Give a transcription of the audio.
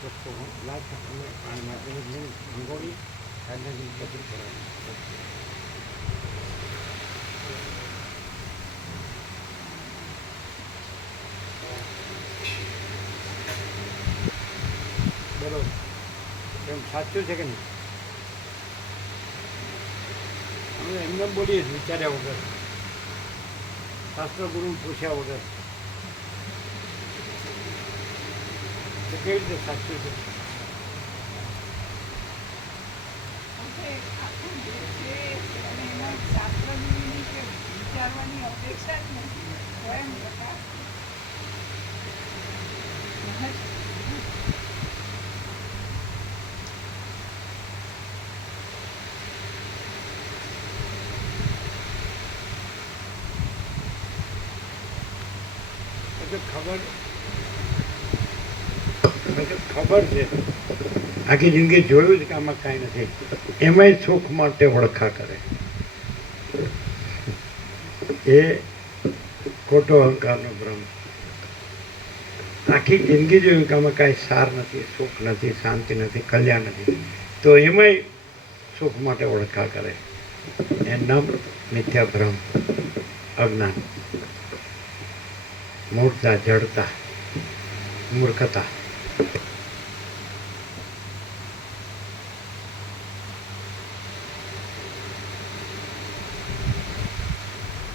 그렇고 라이프 하면 맞는 방법이 단단히 것으로 돌아가는 바로 지금 4주 되겠네. 오늘 액면볼이 일자리하고 그래. 사스로 구름 부시하고 그래. છે? કેવી એમાં શાસ્ત્રજ્ઞની છે વિચારવાની અપેક્ષા જ નથી સ્વયં પ્રકાશ. તો ખબર તો ખબર છે? આખી જિંદગી જોયું જ કે આમાં કાંઈ નથી. એમાંય સુખ માટે ઓળખા કરે. એ ખોટો અહંકારનો ભ્રમ. આખી જિંદગી જોયું કે આમાં કાંઈ સાર નથી, સુખ નથી, શાંતિ નથી, કલ્યાણ નથી. તો એમાંય સુખ માટે ઓળખા કરે. એ નમ મિથ્યા ભ્રમ, અજ્ઞાન. મૂળતા જડતા, મૂર્ખતા.